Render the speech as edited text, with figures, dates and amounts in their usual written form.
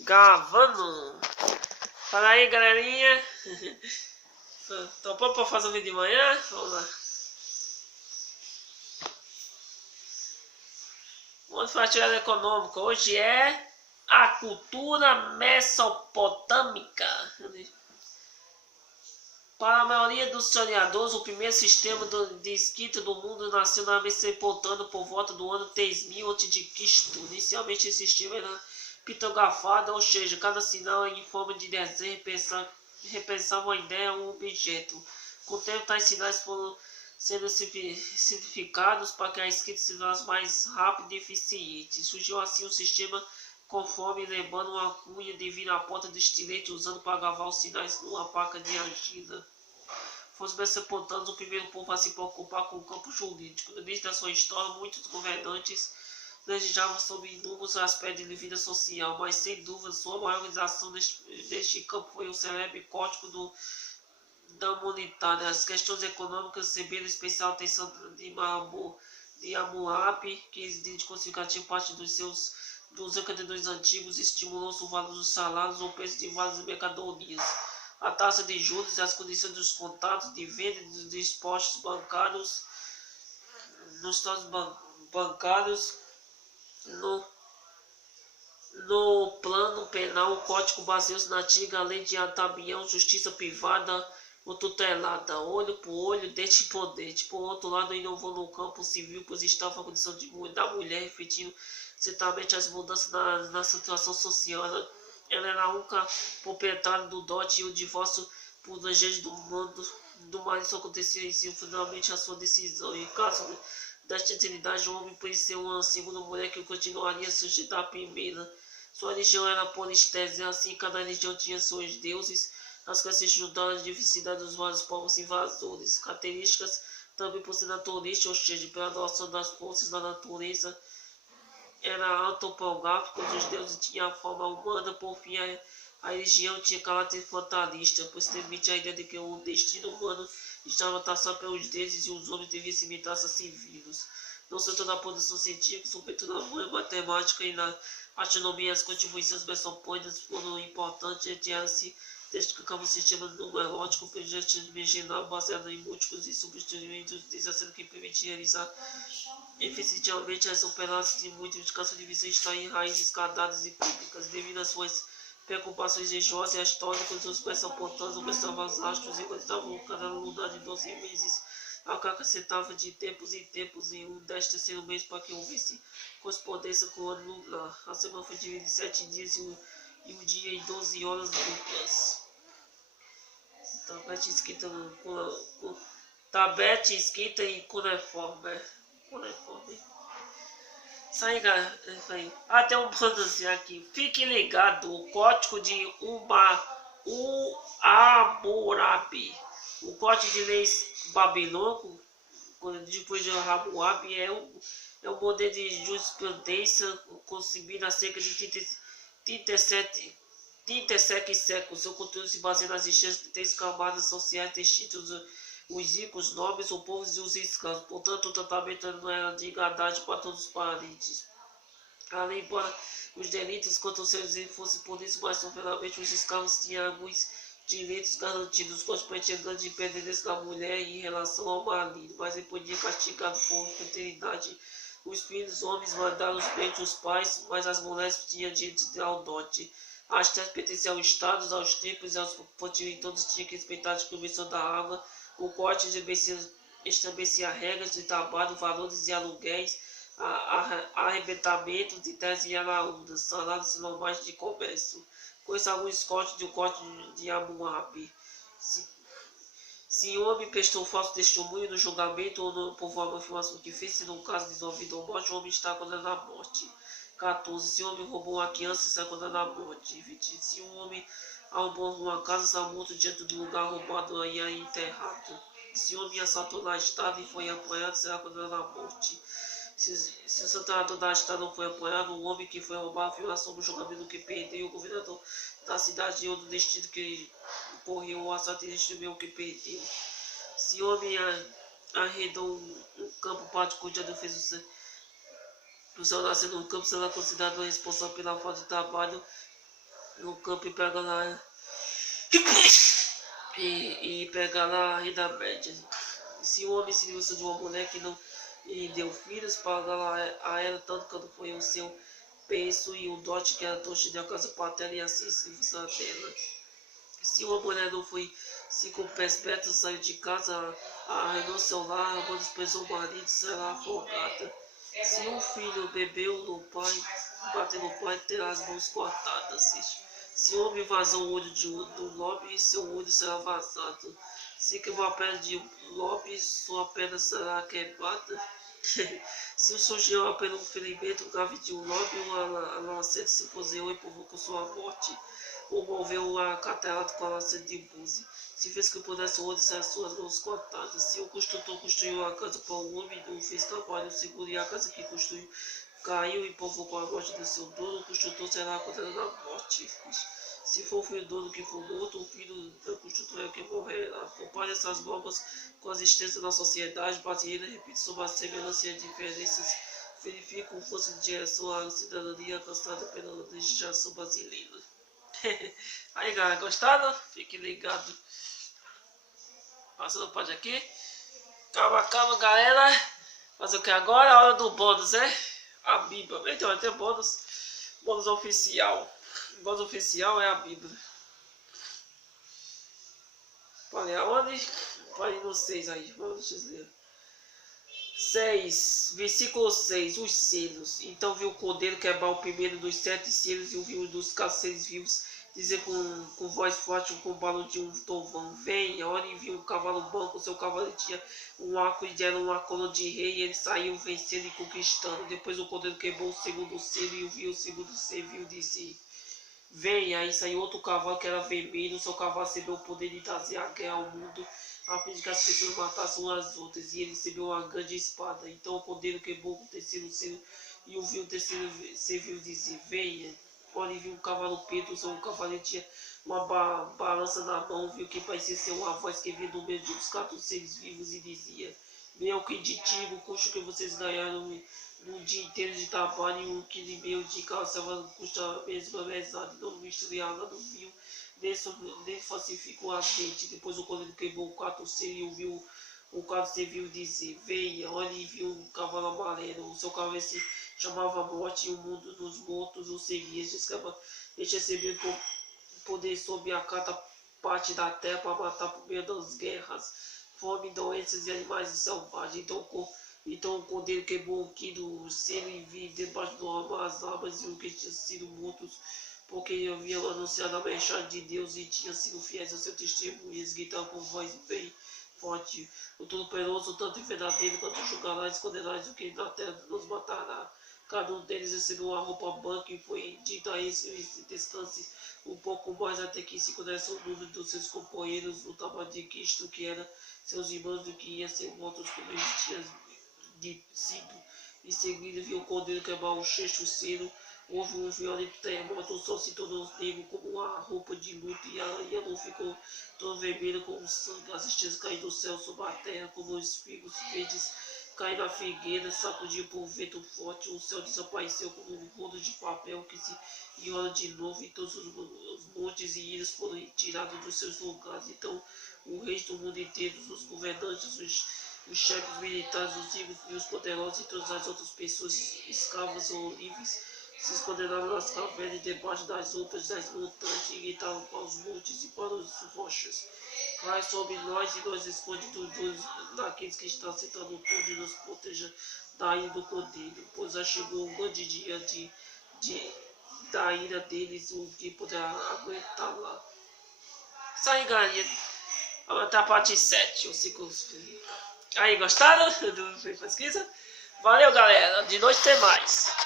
Gravando. Fala aí, galerinha. Topou pra fazer um vídeo de manhã? Vamos lá. Vamos falar de atividade econômica. Hoje é a cultura mesopotâmica. Para a maioria dos historiadores, o primeiro sistema de escrita do mundo nasceu na Mesopotâmia por volta do ano 3000 a.C. Inicialmente esse sistema era pictografado, ou seja, cada sinal em forma de desenho representava uma ideia ou um objeto. Com o tempo, tais sinais foram sendo simplificados para que a escrita se tornasse mais rápida e eficiente. Surgiu assim um sistema conforme lembrando uma cunha devido à ponta do estilete usando para gravar os sinais numa placa de argila. Foram os mesopotâmios o primeiro povo a se preocupar com o campo jurídico. No início da sua história, muitos governantes legislavam sobre inúmeros aspectos de vida social, mas sem dúvida sua maior organização neste campo foi o célebre Código da Monetária. As questões econômicas receberam especial atenção de Hammurabi, que dedicou significativa parte dos encadernadores antigos, estimulou-se o valor dos salários ou o preço de várias mercadorias, a taxa de juros e as condições dos contratos de venda e dos despojos bancários nos estados bancários. No plano penal, o Código baseou-se na antiga lei de Atabião, justiça privada ou tutelada, olho por olho, dente por dente. Por outro lado, inovou no campo civil, pois estava a condição da mulher, refletindo certamente as mudanças na situação social. Ela era a única proprietária do dote e o divórcio por desejo do marido só acontecia em si, finalmente a sua decisão. Em caso da esterilidade, o homem podia ser uma segunda mulher que continuaria a sustentar a primeira. Sua religião era politésia, assim cada religião tinha seus deuses, as quais se juntaram à diversidade dos vários povos invasores. Características também por ser naturalista, ou seja, pela adoção das forças da natureza, era antropográfico, os deuses tinham a forma humana. Por fim, a religião tinha caráter fatalista, pois transmitia a ideia de que o destino humano estava traçado pelos deuses e os homens deviam se imitar assassinos. Não só na produção científica, sobretudo na matemática e na astronomia, as contribuições mesopotâmicas foram importantes. Retirava-se desde que o sistema numerológico imaginal baseado em múltiplos e substituindo sendo que permitia realizar efetivamente as operações de multiplicação, divisão, extrair raízes quadradas e cúbicas. Devido às suas preocupações religiosas e históricas, os mesopotâmios observavam os astros e organizavam cada lunar de 12 meses, ao que acrescentava de tempos em tempos em um 10º mês para que houvesse correspondência com o ano lunar. A semana foi dividida em 7 dias e um dia em 12 horas duplas. Tabete escrita em cuneiforme. Isso aí, galera. Tem um planozinho aqui. Fique ligado. O código de Hammurabi. O código de leis babilônico, depois de Hammurabi, é um modelo de jurisprudência concebido há cerca de 37 séculos. Seu conteúdo se baseia nas existências de 3 camadas sociais distintas: os ricos, os nobres, os povos e os escravos. Portanto, o tratamento não era de igualdade para todos os parentes. Além, embora os delitos contra os seus irmãos fossem punidos mais severamente, os escravos tinham alguns direitos garantidos, consequentemente a grande independência da mulher em relação ao marido, mas ele podia castigado por infidelidade. Os filhos homens mandaram os bens dos pais, mas as mulheres tinham direito ao dote. As terras pertenciam aos estados, aos templos e aos pontífices, todos tinham que respeitar a distribuição da água. O código estabelecia regras de trabalho, valores e aluguéis, arrebentamentos de terras e alaúdas, salários normais de comércio. Conheço alguns códigos do código de Hammurabi. Se o homem prestou falso testemunho no julgamento ou no povoamento a afirmação que fez, se no caso de vida ou morte, o homem está condenado à morte. 14. Se o homem roubou uma criança, será condenado à morte. 20. Se um homem arrombou uma casa, será morto diante do lugar roubado e aí enterrado. Se o homem assaltou na estrada e foi apanhado, será condenado à morte. Se o santuário da estrada não foi apanhado, o homem que foi roubado violação do julgamento do que perdeu, o governador da cidade ou do destino que correu o assalto e distribuiu o que perdeu. Se o homem arredou um campo particular de defesa do seu nascendo no campo, será considerado responsável pela falta de trabalho no campo e pega lá e pega lá a renda média. Se o homem se livra de uma mulher que não lhe deu filhos, paga lá a ela tanto quanto foi o seu penso e o dote que ela trouxe da casa paterna e assim se livra dela. Se uma mulher não foi 5 pés perto, saiu de casa, arruinou seu lar, quando desprezou o marido, será afogada. Se um filho bebeu no pai, bateu no pai, terá as mãos cortadas. Se o homem vazou o olho do lobo, seu olho será vazado. Se queimou a perna de lobo, sua perna será queimada. Se o surgiu pelo ferimento grave de um lobo, a lacete se cozinhou e provocou sua morte. Ou moveu a catela com a lacete de búzio. Se fez que pudesse o olho ser as suas mãos cortadas. Se o construtor construiu a casa para o homem, não fez trabalho seguro e a casa que construiu caiu e provocou a morte do seu dono, o construtor será condenado à morte. Se for o filho do dono que for morto, o filho do construtor é o que morrerá. Compare essas normas com as existências da sociedade brasileira, repito, sobre a semelhança e as diferenças, verifica com força de direção à cidadania alcançada pela legislação brasileira. Aí galera, gostaram? Fique ligado. Passando a página aqui. Calma galera. Fazer o que agora? A hora do bônus, né? A Bíblia. Então vai ter bônus. Bônus oficial. Bônus oficial é a Bíblia. Falei aonde? Falei no 6 aí. Vamos ler. 6, versículo 6, os selos. Então viu o cordeiro quebrar o primeiro dos 7 selos e ouviu um dos carceiros vivos dizer com voz forte, com o barulho de um trovão: venha. Ora, e viu um cavalo branco, seu cavalo tinha um arco e era uma coroa de rei, e ele saiu vencendo e conquistando. Depois o cordeiro quebrou o segundo selo e ouviu o segundo selo e disse: venha. Aí saiu outro cavalo que era vermelho, seu cavalo recebeu o poder de trazer a guerra ao mundo, a fim de que as pessoas matassem umas às outras, e ele recebeu uma grande espada. Então o cordeiro quebrou o terceiro selo e ouviu o terceiro selo dizer: venha. Ora, viu um cavalo preto, o cavaleiro tinha uma balança na mão, viu que parecia ser uma voz que vinha do meio dos 4 seres vivos e dizia: venha o que de ti, o custo que vocês ganharam um dia inteiro de trabalho e um quilo e meio de calçava custa a mesma mesada, não misturar nada do vinho, nem falsifica o azeite. Depois o cordeiro quebrou o 4 selos e ouviu o 4 selos dizer: venha. Olha, e viu um cavalo amarelo, o seu cavalo se chamava Morte, e o mundo dos mortos o seguia. Eles receberam poder sobre a quarta parte da terra para matar por meio das guerras, fome, doenças e animais selvagens. Então o cordeiro quebrou o quinto selo e viu debaixo do ramo as armas e o que tinham sido mortos, porque haviam anunciado a mensagem de Deus e tinham sido fiéis ao seu testemunho. Eles gritaram com voz bem forte: o Todo-Poderoso, tanto verdadeiro quanto julgarás e condenarás o que na terra nos matará. Cada um deles recebeu uma roupa branca e foi dito a eles que descanse um pouco mais até que se conhece o número dos seus companheiros, o tamanho de Cristo, que eram seus irmãos, do que ia ser mortos como eles tinham sido. Em seguida viu o cordeiro quebrar o sexto selo. Houve um violento terremoto, o sol se tornou negro como uma roupa de luto e a lua ficou toda vermelha como sangue. As estrelas caíram do céu sobre a terra como os espigos verdes caíram na figueira, sacudido por um vento forte. O céu desapareceu como um rolo de papel que se enrola de novo, e todos os montes e ilhas foram tirados dos seus lugares. Então o rei do mundo inteiro, os governantes, os chefes militares, os ricos e os poderosos e todas as outras pessoas, escravas ou livres, se esconderam nas cavernas debaixo das roupas das montanhas e gritaram para os montes e para as rochas: cai sobre nós e nos esconde daqueles que estão sentados no trono e nos proteja da ira do cordeiro, pois já chegou o grande dia da ira deles, o que poderá aguentar lá. Isso aí, galera. Até a parte 7, o ciclo. Aí, gostaram do pesquisa? Valeu, galera. De noite tem mais.